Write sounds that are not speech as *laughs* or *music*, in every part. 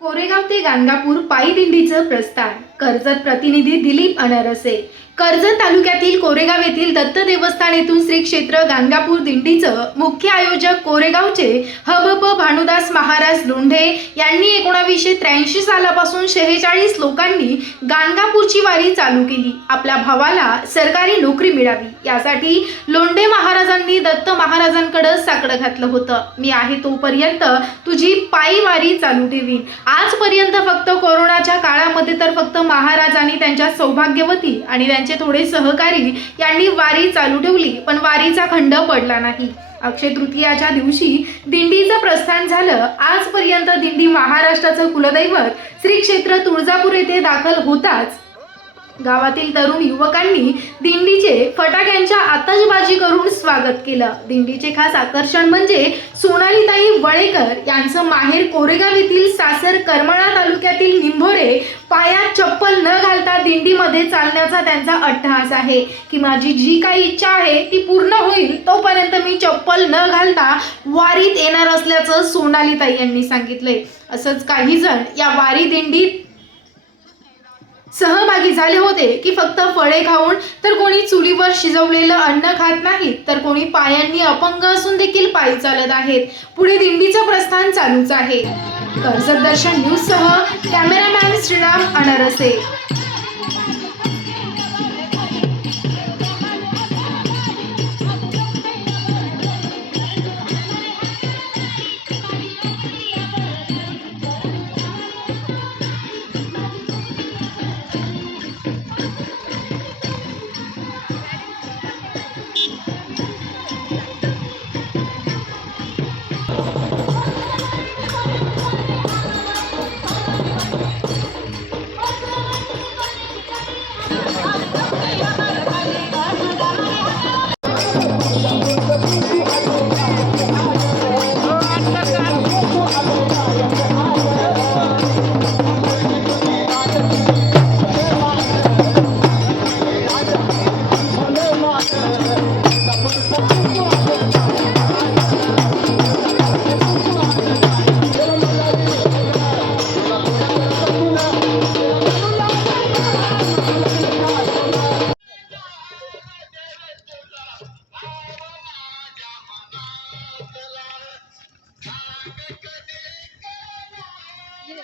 कोरेगाव ते गाणगापूर पायी दिंडीचं प्रस्थान. कर्जत प्रतिनिधी दिलीप अनरसे. कर्जत तालुक्यातील कोरेगाव येथील दत्त देवस्थान येथून श्री क्षेत्र गाणगापूर दिंडीचं मुख्य आयोजक कोरेगावचे हबप भानुदास महाराज लोंढे यांनी एकोणावीसशे त्र्याऐंशी सालापासून शेहेचाळीस लोकांनी गाणगापूरची वारी चालू केली. आपल्या भावाला सरकारी नोकरी मिळावी. यासाठी लोंढे महाराजांनी दत्त महाराजांकडे साकडं घातलं होतं. मी आहे तोपर्यंत तुझी पायी वारी चालू ठेवीन. आजपर्यंत फक्त कोरोनाच्या काळामध्ये तर फक्त महाराज आणि त्यांच्या सौभाग्यवती आणि त्यांचे थोडे सहकारी यांनी वारी चालू ठेवली पण वारीचा खंड पडला नाही. अक्षय तृतीयाच्या दिवशी दिंडीचं प्रस्थान झालं. आजपर्यंत दिंडी महाराष्ट्राचं कुलदैवत श्री क्षेत्र तुळजापूर येथे दाखल होताच. गावातील तरुण युवकांनी दिंडीचे फटाक्यांच्या आतषबाजी करून स्वागत केलं. दिंडीचे खास आकर्षण म्हणजे सोनालीताई वळेकर यांचं माहेर कोरेगाव येथील सासर करमाळा तालुक्यातील निंभोरे. पायात चप्पल न घालता दिंडीमध्ये चालण्याचा त्यांचा अट्टहास आहे. की माझी जी काही इच्छा आहे ती पूर्ण होईल तोपर्यंत मी चप्पल न घालता वारीत येणार असल्याचं सोनालीताई यांनी सांगितलंय. असंच काही जण या वारी दिंडीत सहभागी झाले होते की फक्त फळे खाऊन तर कोणी चुलीवर शिजवलेलं अन्न खात नाहीत तर कोणी पायांनी अपंग असून देखील पायी चालत आहेत. पुढे दिंडीचं प्रस्थान चालूच आहे. कर्जत दर्शन न्यूज सह cameraman Shriram Anarse. you *laughs*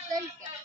cerca.